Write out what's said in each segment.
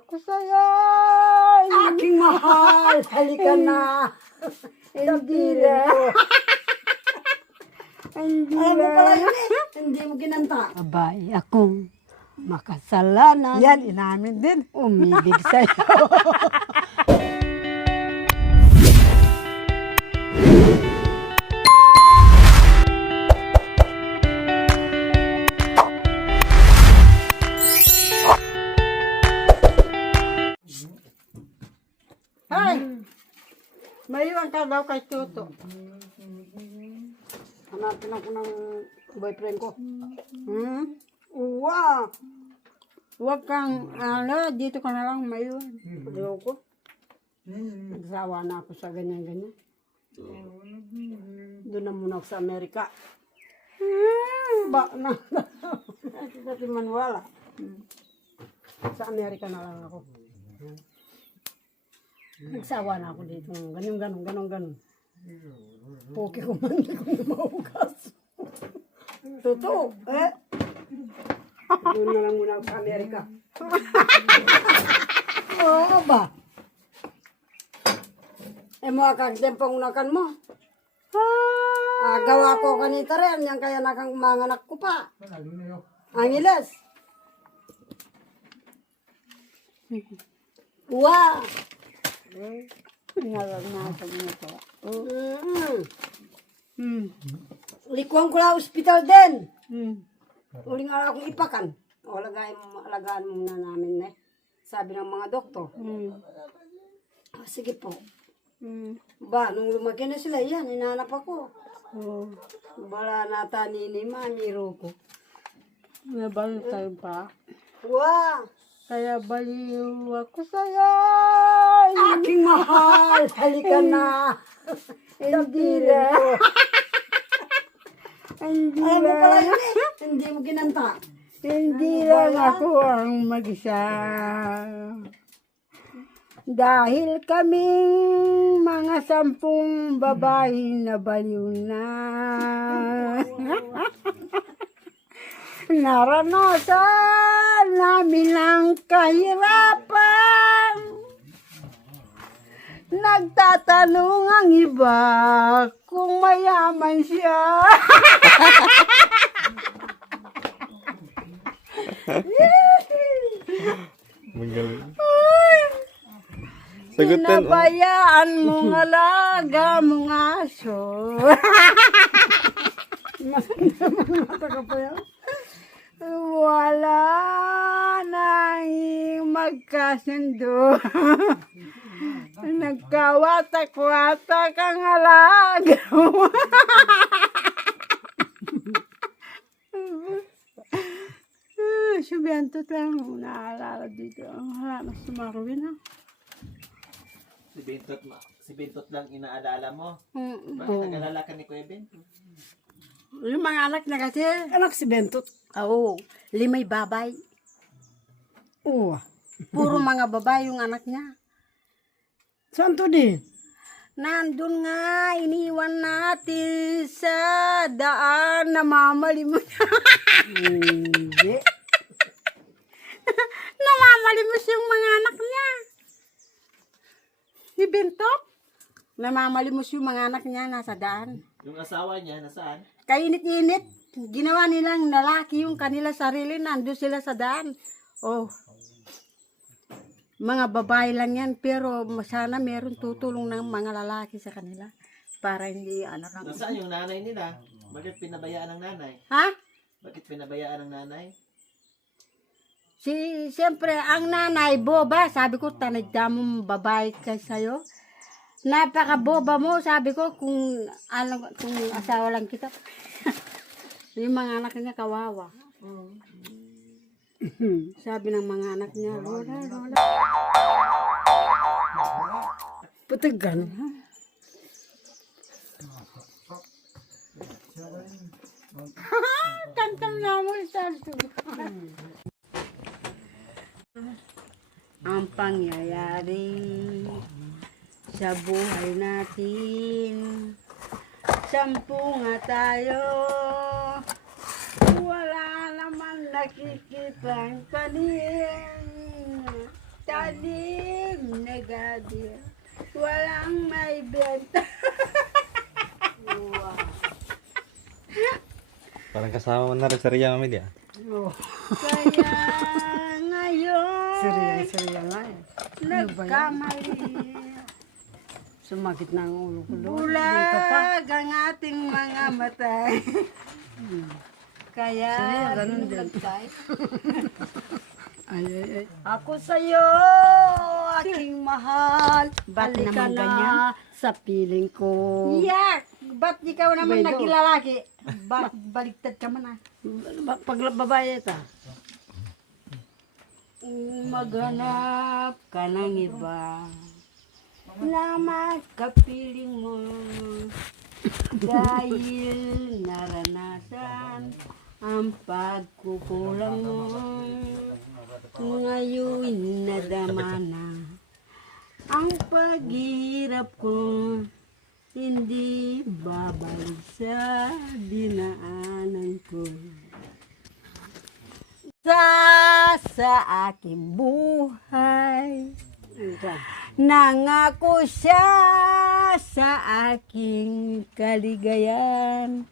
ako sa'yo. Aking mahal, halika na. Hindi lang. Hindi Alam mo pala lang. yun eh. Hindi mo ginanta. Abay, akong makasalanan. Yan, inamin din. Umibig sa'yo. Ay! Maiwan ka daw kay Tuto. Hanapin ako ng boyfriend ko. Wow! Huwag kang, dito ka na lang maiwan. Ayoko. Nagsawa na ako sa ganyan-ganyan. Doon na muna ako sa Amerika. Ba na. Sa Timanwala. Sa Amerika na lang ako. Nagsawa na ako dito. Ganun. Poke ko man, hindi ko na maugas. Totoo, eh? Doon na lang muna ako sa Amerika. Oo ba? Mga kagtempong nakan mo. Gawa ko kanita rin, yan kaya nakang manganak ko pa. Angeles. Wow! Ngayon na sa mga to. Likuan ko lang hospital din. Uling araw akong ipakan. O, alagaan mo na namin eh. Sabi ng mga doktor. Sige po. Ba, nung lumaki na sila, yan, inanap ako. Bala nata ni Mami Roko. Nabalo tayo pa. Wow! Kaya baliw ako sa'yo. Aking mahal, halika na. Hindi lang. Hindi Alam mo pala lang. yun eh. Hindi mo ginanta. Hindi lang ako ang mag-isa. Dahil kaming mga 10 babae na baliw na. Naranasan namin ang kahirapan. Nagtatanong ang iba kung mayaman siya. Magaling. Sagutin. Pinabayaan mong alaga mong aso. Taka pa yan. Wala nang magkasundo. Nagkawatak-watak ang alaga mo. Subiantot lang naalala dito. Wala na sumarwin ha. Si Bentot lang inaalala mo. Bakit Oo. nag-alala ka ni Kuya Bentot? Yung mga anak na kasi. Anak si Bentot. Oo. 5 babay. Oo. Puro mga babae yung anak niya. Saan to di? Nandun nga, iniwan natin sa daan na mamalimos. Hindi. Namamalimos yung mga anak niya. Si Bentok, namamalimos yung mga anak niya nasa daan. Yung asawa niya, nasaan? Kainit-init, ginawa nilang lalaki yung kanila sarili, nandun sila sa daan. Oh, mga babae lang yan, pero sana meron tutulong ng mga lalaki sa kanila para hindi Nasaan yung nanay nila? Bakit pinabayaan ng nanay? Ha? Bakit pinabayaan ng nanay? Siyempre, ang nanay, boba, sabi ko, tanagdamong babae kay sa'yo. Napaka-boba mo, sabi ko, kung asawa lang kita. Yung mga anak niya, kawawa. Sabi ng mga anak niya, Lola. Patagan. Tantam na mo sa ang pangyayari sa buhay natin. 10 nga tayo, wala naman nakikitang panin. anim na gabi. Walang may benta. Parang kasama mo na rin sa Ria Mamili ah. Oh, Kaya ngayon, siriya nga eh. nagkamali. Sumakit na ang ulo ko doon. Bulag ang ating mga mata. Kaya, Siriya, ganun din. nagtay. Ay, ay, ay. Ako sa'yo, aking mahal. Ba't Halika naman na ganyan? Sa piling ko. Yak! Ba't ikaw naman Bedo. nakilalaki? Baliktad ka man ah. Pag babae ito. Maghanap ka ng iba na magkapiling mo dahil naranasan ang pagkukulang mo. Ngayon nadama na ang paghihirap ko, hindi babalik sa dinaanan ko. Sa aking buhay, nangako siya sa aking kaligayan.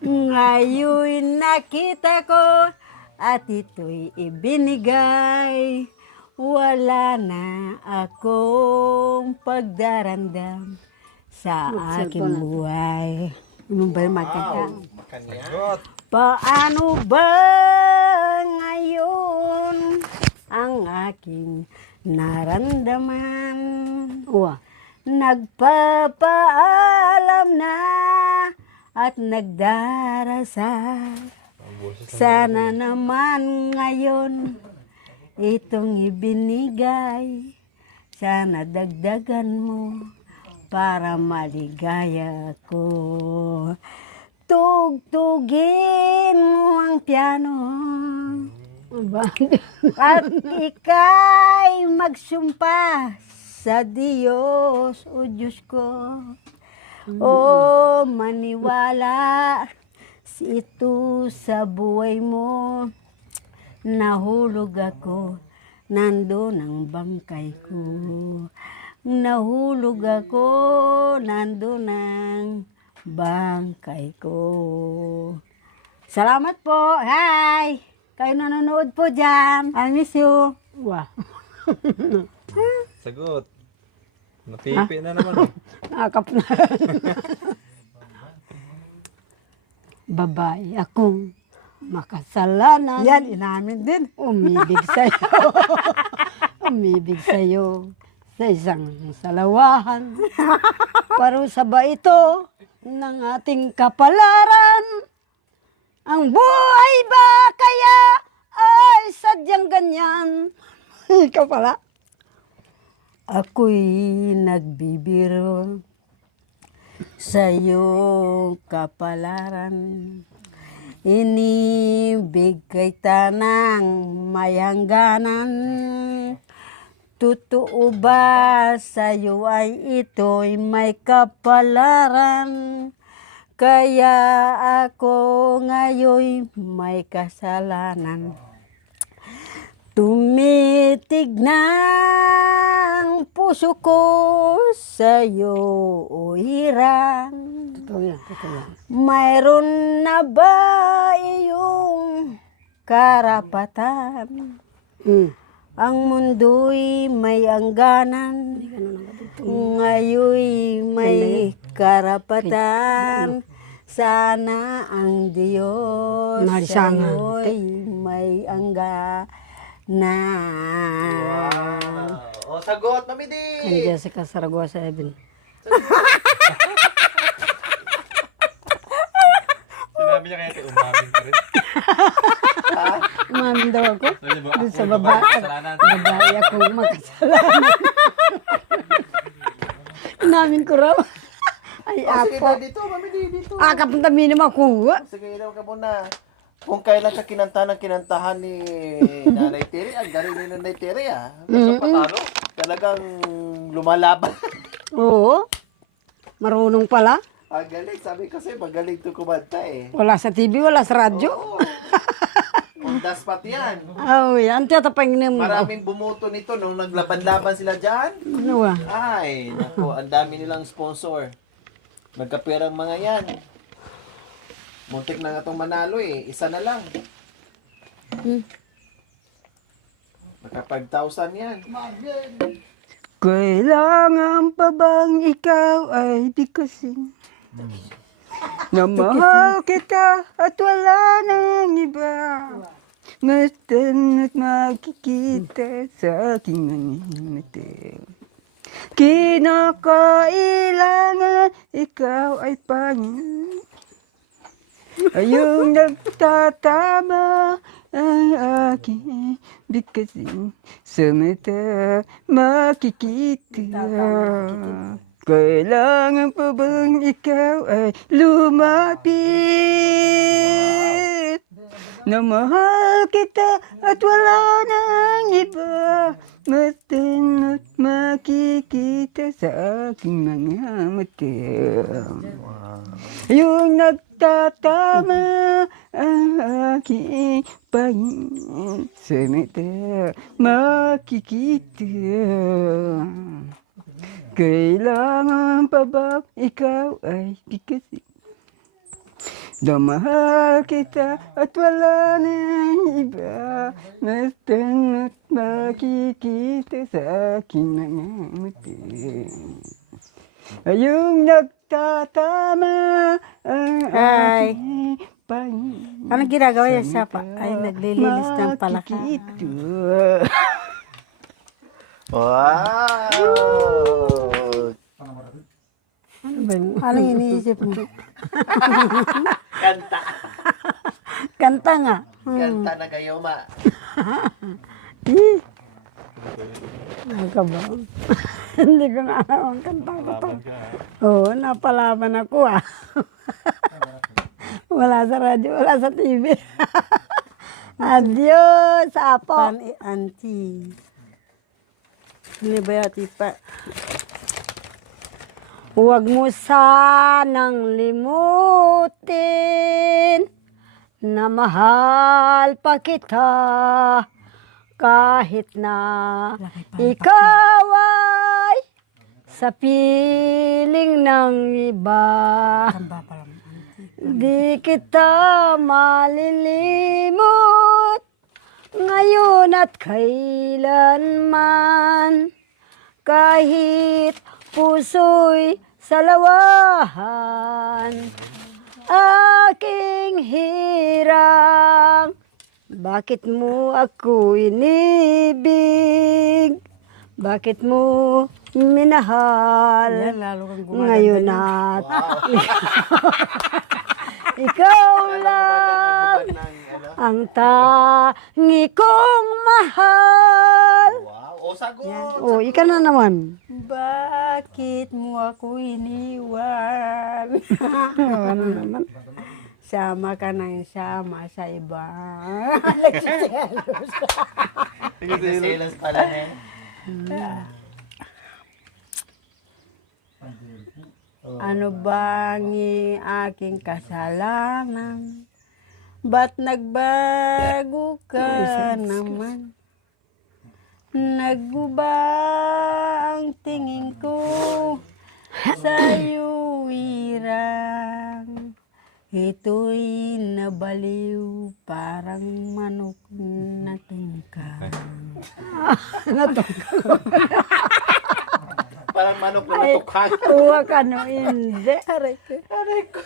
Ngayon nakita ko at ito'y ibinigay. Wala na akong pagdarandam sa aking buhay. Ano ba yung magkaka? Makanya. Paano ba ngayon ang aking naramdaman? Uwa. Nagpapaalam na at nagdarasal. Sana naman ngayon itong ibinigay. Sana dagdagan mo para maligaya ko. Tugtugin mo ang piano at ika'y magsumpa sa Diyos, o Diyos ko. O maniwala ito sa buhay mo. Nahulog ako, nandun ang bangkay ko. Nahulog ako, nandun ang bangkay ko. Salamat po. Hi! Kayo nanonood po dyan. I miss you. Uwa. Sagot. Napipi na naman. Nakakap na. Babae akong makasalanan. Yan, inamin din. Umibig sa'yo. Umibig sa'yo sa isang salawahan. Parusa ba ito ng ating kapalaran? Ang buhay ba kaya ay sadyang ganyan? Ikaw pala. Ako'y nagbibiro sa iyong kapalaran. Inibig kay tanang may hangganan. Totoo ba sa'yo ay ito'y may kapalaran? Kaya ako ngayon may kasalanan. Tumitig ng puso ko sa'yo, o hirang. Totoo yan, totoo yan. Mayroon na ba iyong karapatan? Ang mundo'y may angganan, ngayon'y may karapatan. Sana ang Diyos Narisangan. sa'yo'y may angganan. O, sagot, Mami Di! Kay Jessica Saragosa, Evan. Sinabi niya kaya ito, umamin ka rin. Umamin daw ako. Sabi mo, Doon sa ako, babae. kasalanan. Babae akong makasalanan. Inamin ko raw. Ay, O, sige ako. na dito, Mami Di, dito. Akap na tamin naman ko. Sige, ilaw ka muna. Kung kailan ka kinantahan ni Nanay Terry, ang galing ni Nanay Terry ah. Basta patalo, talagang lumalaban. Oo. Marunong pala. Ang galing, sabi kasi magaling to kumanta eh. Wala sa TV, wala sa radyo. Oo. On the spot yan. Oh, yan. Tatapang mo. Maraming bumoto nito nung naglaban-laban sila dyan. Ano ba? Ay, naku, ang dami nilang sponsor. Nagkaperang mga yan. Muntik na nga itong manalo eh. Isa na lang. Nakapag-1,000 yan. Kailangan pa bang ikaw ay di kasing na mahal kita at wala nang iba. Mastan at makikita sa aking mga mata. Kinakailangan ikaw ay Panginoon. Ayong nagtatama ang aking bigkasin sa mata makikita. Kailangan pa bang ikaw ay lumapit? Na mahal kita at wala nang iba. Matin at makikita sa aking mga mata. Yung nagtatama ang aking pangin sa mata makikita. Kailangan pa ba ikaw ay bigkasin? Na mahal kita at wala nang iba. Mastan at makikita sa aking mga mata. Ayong nagtatama ang aking pangin. Anong ginagawa niya siya pa? Ay, naglilinis ng palaka. Makikita. Wow! Ano ba yun? Anong iniisip mo? Kanta. Kanta nga. Kanta na kayo, ma. Ano ka ba? Hindi ko na alam ang kanta ko to. Oo, napalaban ako ah. Wala sa radyo, wala sa TV. Adios, apo. Auntie. Hindi ba yati pa? Huwag mo sanang limutin na mahal pa kita kahit na ikaw ay sa piling ng iba. Di kita malilimot ngayon at kailanman kahit puso'y salawahan aking hirang. Bakit mo ako inibig? Bakit mo minahal? Ngayon at ikaw lang ang tangi kong mahal. Wow! O, sagot! Oh, ikaw na naman. Bakit mo ako iniwan? Ano naman? Sama ka nang sama sa iba. Nagsiselos pala na Ano bang aking kasalanan? Ba't nagbago ka naman? Nagguba ang tingin ko sa'yo, wirang. Ito'y nabaliw parang manok na tungkang. Parang manok na natukhang. Huwag ano, hindi. Aray ko.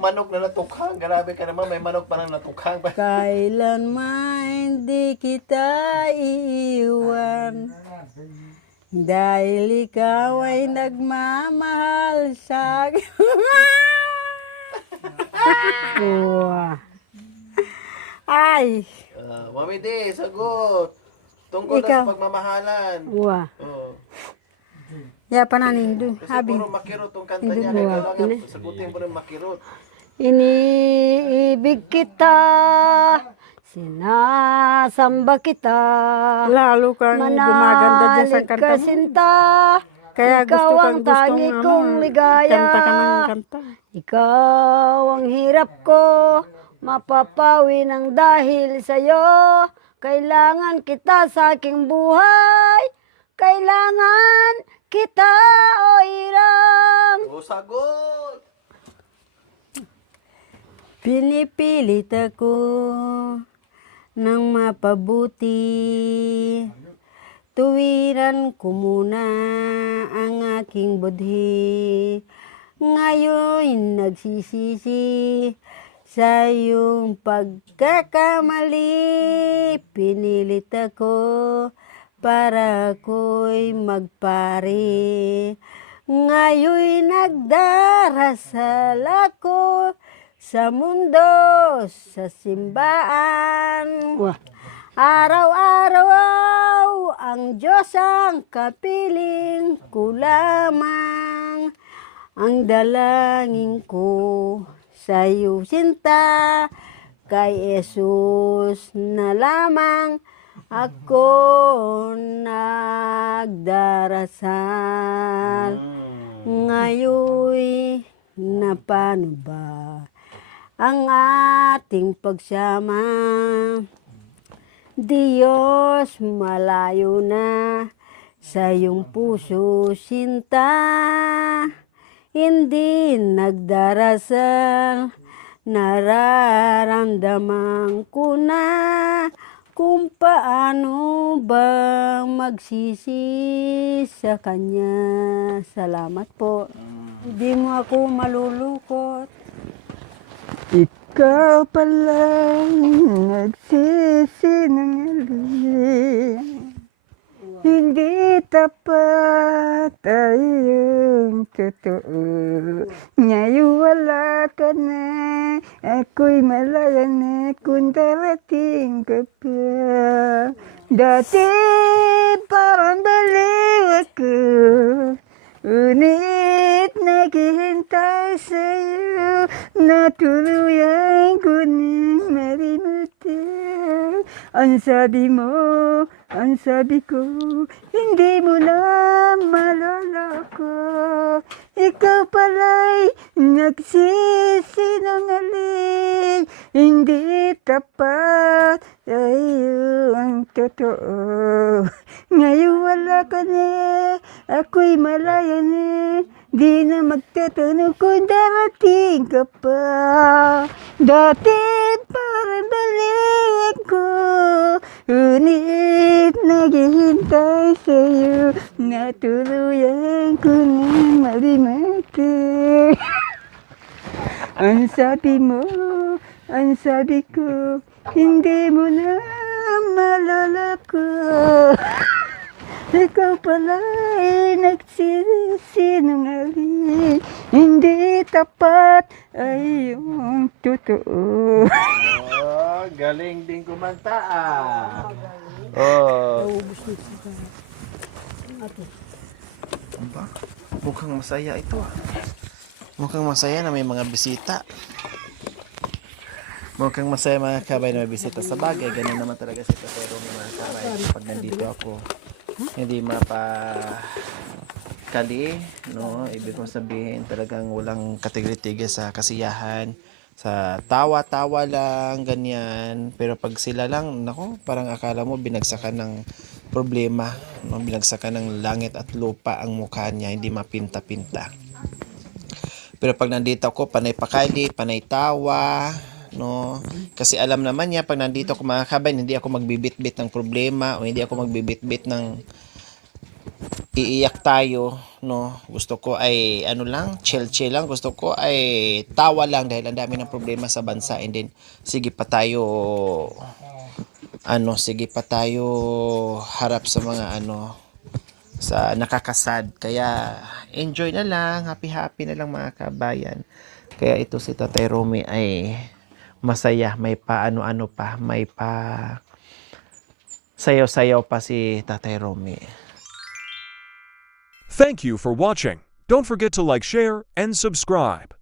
Manok na natukhang. Grabe ka naman. May manok pa nang natukhang. Kailanman hindi kita iiwan. Dahil ikaw ay nagmamahal sa akin. Ay! Mami D, sagot. Tungkol na Ikaw. sa pagmamahalan. Wah. Oh. Ya pa nanin doon. Kasi Habi. puro makirot tong kanta Hindi niya. ko Kaya alam. kailangan sagutin mo rin makirot. Iniibig kita. Sinasamba kita. Lalo kang gumaganda dyan sa Manalig kanta ka mo. sinta. Kaya Ikaw gusto ang tangi kong ligaya. Kanta ka ng kanta. Ikaw ang hirap ko, mapapawi ng dahil sa'yo. Kailangan kita sa aking buhay. Kailangan kita, o Irang. O, sagot! Pinipilit ako ng mapabuti. Tuwiran ko muna ang aking budhi. Ngayon nagsisisi sa iyong pagkakamali. Pinilit ako para ako'y magpari. Ngayon nagdarasal ako sa mundo, sa simbaan. Araw-araw ang Diyos ang kapiling ko lamang. Ang dalangin ko sa iyo sinta, kay Jesus na lamang ako nagdarasal. Ngayon na paano ba ang ating pagsama? Diyos, malayo na sa iyong puso sinta. Hindi nagdarasal, nararamdaman ko na kung paano ba magsisi sa Kanya. Salamat po. Hindi mo ako malulukot. Ikaw palang nagsisinungaling. Hindi tapat ay iyong totoo. Ngayon wala ka na, ako'y malaya na kung darating ka pa. Dati parang baliw ako, ngunit naghihintay sa'yo, natuluyan ko ng marimutin. Ang sabi mo, ang sabi ko, hindi mo na maloloko. Ikaw pala'y nagsisinungaling. Hindi tapat ay iyong totoo. Ngayon wala ka na, ako'y malaya na. Di na magtatanong kung darating ka pa. Dati parang baliw ako, ngunit naghihintay sa'yo, natuluyan ko ng malimati. Ang sabi mo, ang sabi ko, hindi mo na maloloko. Ikaw pala ay nagsisinungaling. Hindi tapat ay iyong totoo. Oh, galing din kumanta ah. Oh. Aba, mukhang masaya ito ah. Mukhang masaya na may mga bisita. Mukhang masaya mga kabay na may bisita sa bagay. Ganun naman talaga si Tatero mga kabay. Pag nandito ako, hindi mapakali, no? Ibig kong sabihin talagang walang katigil-tigil sa kasiyahan, sa tawa-tawa lang, ganyan. Pero pag sila lang, nako, parang akala mo binagsakan ng problema, no? Binagsakan ng langit at lupa ang mukha niya, hindi mapinta-pinta. Pero pag nandito ako, panay pakali, panay tawa, no? Kasi alam naman niya pag nandito ako mga kabay, hindi ako magbibit-bit ng problema o hindi ako magbibit-bit ng iiyak tayo, no? Gusto ko ay ano lang, chill lang. Gusto ko ay tawa lang dahil ang dami ng problema sa bansa, and then sige pa tayo harap sa mga sa nakakasad. Kaya enjoy na lang, happy na lang mga kabayan. Kaya ito si Tatay Romy ay masaya, may pa may pa sayaw-sayaw pa si Tatay Romy. Thank you for watching. Don't forget to like, share, and subscribe.